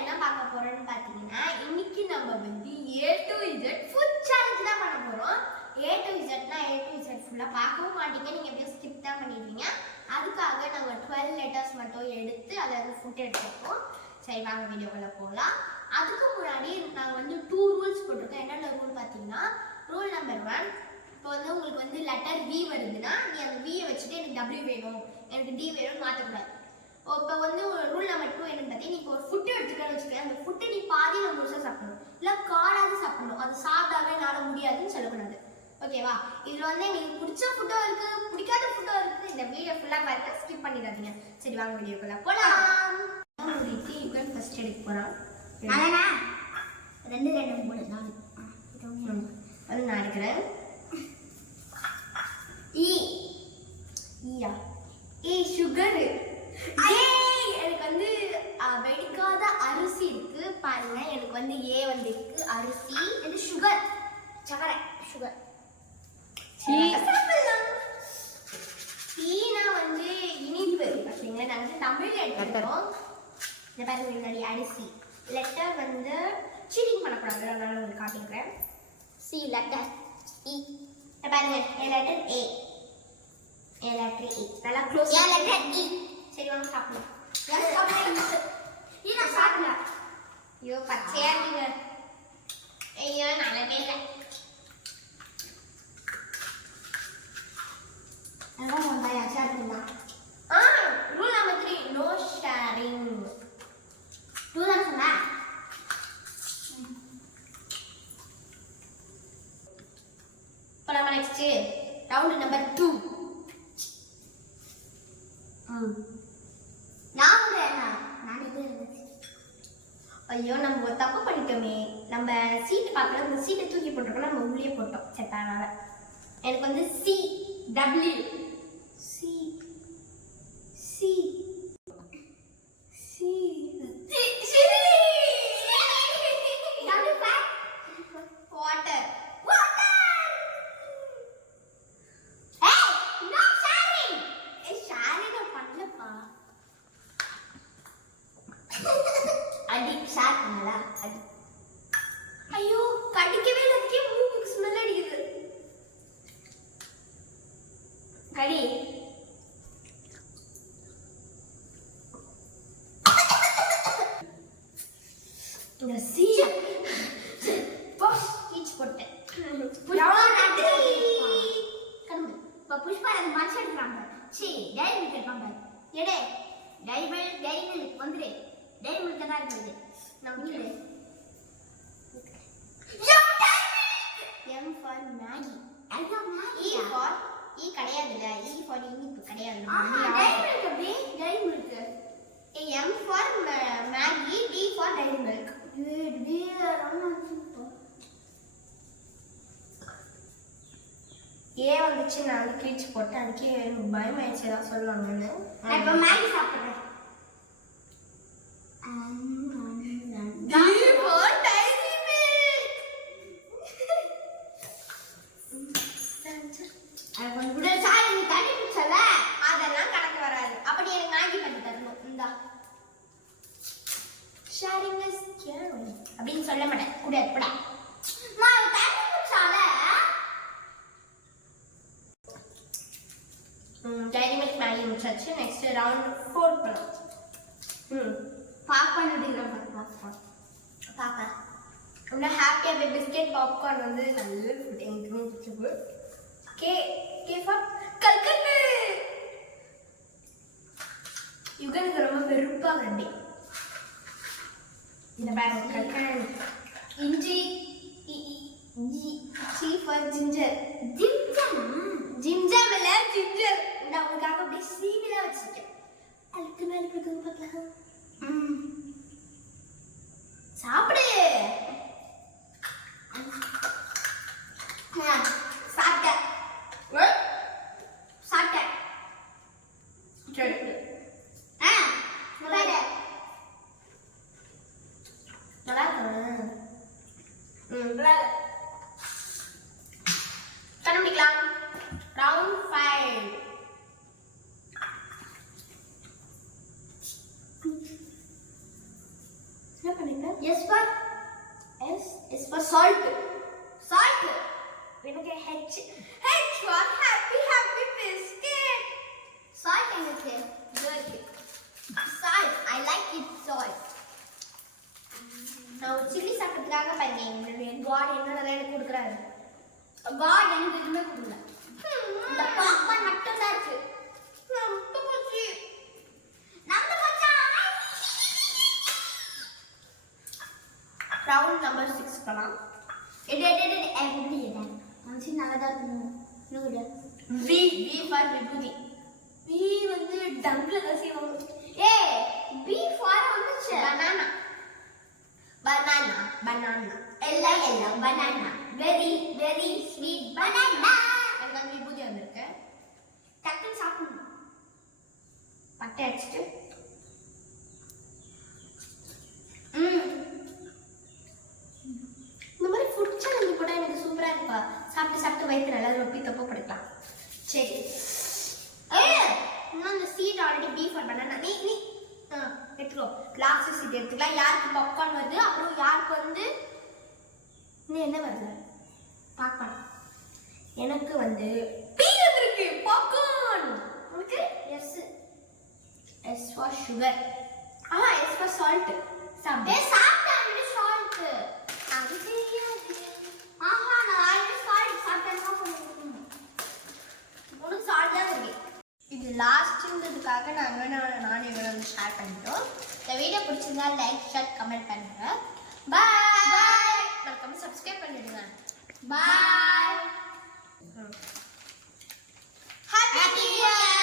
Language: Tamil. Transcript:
என்ன பார்க்க போறோம்னு பாத்தீங்கன்னா இன்னைக்கு நம்ம வந்து A to Z food challenge தான் பண்ண போறோம். A to Zனா A to Z ஃபுல்லா பார்க்கவும் மாட்டீங்க, நீங்க அப்படியே ஸ்கிப் தான் பண்ணிடுவீங்க. அதுக்காக நாங்க 12 லெட்டர்ஸ் மட்டும் எடுத்து அதை வந்து ஃபுட் எடுத்துப்போம். சரி வாங்க வீடியோக்குள்ள போகலாம். அதுக்கு முன்னாடி நாங்கள் வந்து 2 ரூல்ஸ் போட்டிருக்கோம். என்னென்ன ரூல் பார்த்தீங்கன்னா, ரூல் நம்பர் 1, இப்போ வந்து உங்களுக்கு வந்து லெட்டர் V வருதுன்னா நீ அந்த V வச்சுட்டு எனக்கு W வேணும், எனக்கு D வேணும்னு மாற்றக்கூடாது. இப்போ வந்து ரூல் நம்பர் 2 என்னன்னு பார்த்தீங்கன்னா, நீ ஒரு ஃபுட்டு எடுத்துக்கணும்னு வச்சுக்கேன், அந்த ஃபுட்டை நீ பாதியில் முழுசாக சாப்பிடணும், இல்லை காடாது சாப்பிடணும். அது சாப்பிடாம என்னால் முடியாதுன்னு சொல்லக்கூடாது. ஓகேவா? இதில் வந்து எங்களுக்கு பிடிச்ச ஃபுட்டும் இருக்குது, பிடிக்காத ஃபுட்டும் இருக்குது. இந்த வீடியோ ஃபுல்லாக பாருங்க, ஸ்கிப் பண்ணிடாதீங்க. சரி வாங்க வீடியோக்குள்ள போகலாம். முடித்து யுகன் ஃபர்ஸ்ட் எடுக்க போகிறான். நானா 2 2 3 4 அது நான் எடுக்கிறேன். ஈயா சுகரு. எனக்கு வந்து வெடிக்காத அரிசி இருக்கு பாருங்க. எனக்கு வந்து ஏ வந்து இருக்கு அரிசி, இது சுகர் சக்கரை சுகர். ஈனா வந்து இனிப்பு. பார்த்தீங்களா, நாங்கள் வந்து தமிழ்ல எடுத்துக்கிறோம். இந்த பாருங்க முன்னாடி அரிசி. லெட்டர் வந்து சீட்டிங் பண்ணக்கூடாது, அதனால உங்களுக்கு காட்டிக்கிறேன். C letter E. பாருங்க ஏ letter A, A letter E. நல்லா க்ளோஸ். ஏ லெட்டர் இ. சரி வாங்க சாப்பிடலாம். இது நான் சாப்பிடலாம். ஐயோ பச்சையா இருக்குங்க. ஐயோ நல்லாவே இல்லை. அதான் வந்தாயா ஷேர் பண்ணலாம். Rule number 3, no sharing. Rule தான் சொன்னா. போலாமா நெக்ஸ்ட் ரவுண்ட் நம்பர் 2. நான் இது ஐயோ நம்ம தப்பு பண்ணிட்டோமே. நம்ம சீட்டு பார்க்கல, இந்த சீட்டை தூக்கி போட்டிருக்கோம், நம்ம உள்ளே போட்டோம். சரி அதனால எனக்கு வந்து C W C C C water. அடி ஷேர் பண்ணல. அடி ஐயோ கடிக்கவே இல்லை, அதுக்கே மூக்கு ஸ்மெல் அடிக்குது. கடி. இந்த சீயா ஈச் போட்டேன். புஷ்பா அது மனுஷன் எடுக்கிறாங்க. சி டைரி மில்க் எடுப்பாங்க. எடே டைரி மில்க் வந்துடு. டைரி மில்க் தான் இருக்குது. நம்ம எம் ஃபார் மேகி. ஐயோ மேகி. இ ஃபார் இ கிடையாதுல்ல, இ ஃபார் இனிப்பு கிடையாது. டைரி மில்க் அப்படியே Dairy Milk. M for Maggi, D for Dairy Milk. ஏ வந்துச்சு, நான் வந்து கிழிச்சு போட்டேன். அதுக்கே எனக்கு பயமாயிடுச்சு ஏதாவது சொல்லுவாங்கன்னு. நான் இப்போ மேகி சாப்பிட்றேன். அதெல்லாம் கணக்கு வராது. அப்படி எனக்கு மேகி பண்ணி தரணும். இந்தா ஷேரிங் இஸ் கேரிங் அப்படின்னு சொல்ல மாட்டேன். கூட எப்படா டைரி மில்க் மேகி முடிச்சாச்சு. நெக்ஸ்ட் ரவுண்ட் 4 பண்ணலாம். பாப்பா நடிக்கிறேன். பாப்பா உள்ள ஹாப்பியாக பிஸ்கெட் பாப்கார்ன் வந்து நல்ல ஃபுட், எனக்கு ரொம்ப பிடிச்ச ஃபுட். கே கே ஃபார் கல்கண்டு. யுகனுக்கு ரொம்ப வெறுப்பாக கண்டி. இந்த பேக் கல்கண்டு. இஞ்சி இஞ்சி. C for ginger. ஜிஞ்சர் இல்ல ஜிஞ்சர். நான் உங்களுக்காக அப்படியே சீவிலாம் வச்சிருக்கேன். அதுக்கு மேலே கொடுக்க பார்க்கலாம். சாப்பிடு. சாப்பிட்டேன் சாப்பிட்டேன். சரி நல்லா கண்டுபிடிக்கலாம். Round 5. S for S for salt. Salt. எனக்கு H for happy biscuit. Salt எனக்கு Good. Salt. I like it salt. நான் ஒரு சில்லி சாப்பிட்றதுக்காக பாருங்க என்னுடைய காட் என்னோட எனக்கு கொடுக்குறாரு. காட் எனக்கு எதுவுமே கொடுக்கல. இந்த பாப்கார்ன் மட்டும் தான் இருக்கு. நம்ம மச்சான். ரவுண்ட் நம்பர் 6 போலாம். எப்படி என்ன மனசு நல்லதா இருக்கணும். இன்னும் V for விபூதி. V வந்து டங்க்ல தான் செய்வாங்க. ஏ பி ஃபார் வந்துச்சு. banana எல்லாம் banana very sweet banana. எனக்கு வந்து விபூதி வந்திருக்கு. டக்குன்னு சாப்பிடணும். பட்டை அடிச்சிட்டு இந்த மாதிரி ஃபுட் சேலஞ்சு கூட எனக்கு சூப்பரா இருப்பா. சாப்பிட்டு வயிற்று நல்லா ரொப்பி தப்ப படுக்கலாம். சரி இன்னும் அந்த சீட் ஆல்ரெடி பீஃப் பண்ணா நீ எடுத்துக்கோ. லாஸ்ட் சீட் எடுத்துக்கலாம். யாருக்கு பாப்கார்ன் வருது அப்புறம் யாருக்கு வந்து இன்னும் என்ன வருது பாப்கார்ன். எனக்கு வந்து பீ வந்திருக்கு பாப்கார்ன். உனக்கு S for sugar. S for salt. சாப்பிட்டா சால்ட். அது தெரியாது. ஆஹா நான் ஆல்ரெடி சால்ட் சாப்பிட்டேன். உனக்கு சால்ட் தான் இருக்கு. இது லாஸ்ட்ன்றதுக்காக நானே வந்து ஷேர் பண்ணிட்டோம். இந்த வீடியோ பிடிச்சிருந்தா லைக் ஷேர் கமெண்ட் பண்ணுங்க. பாய். மறக்காம சப்ஸ்கிரைப் பண்ணிடுங்க. பாய். Happy new year.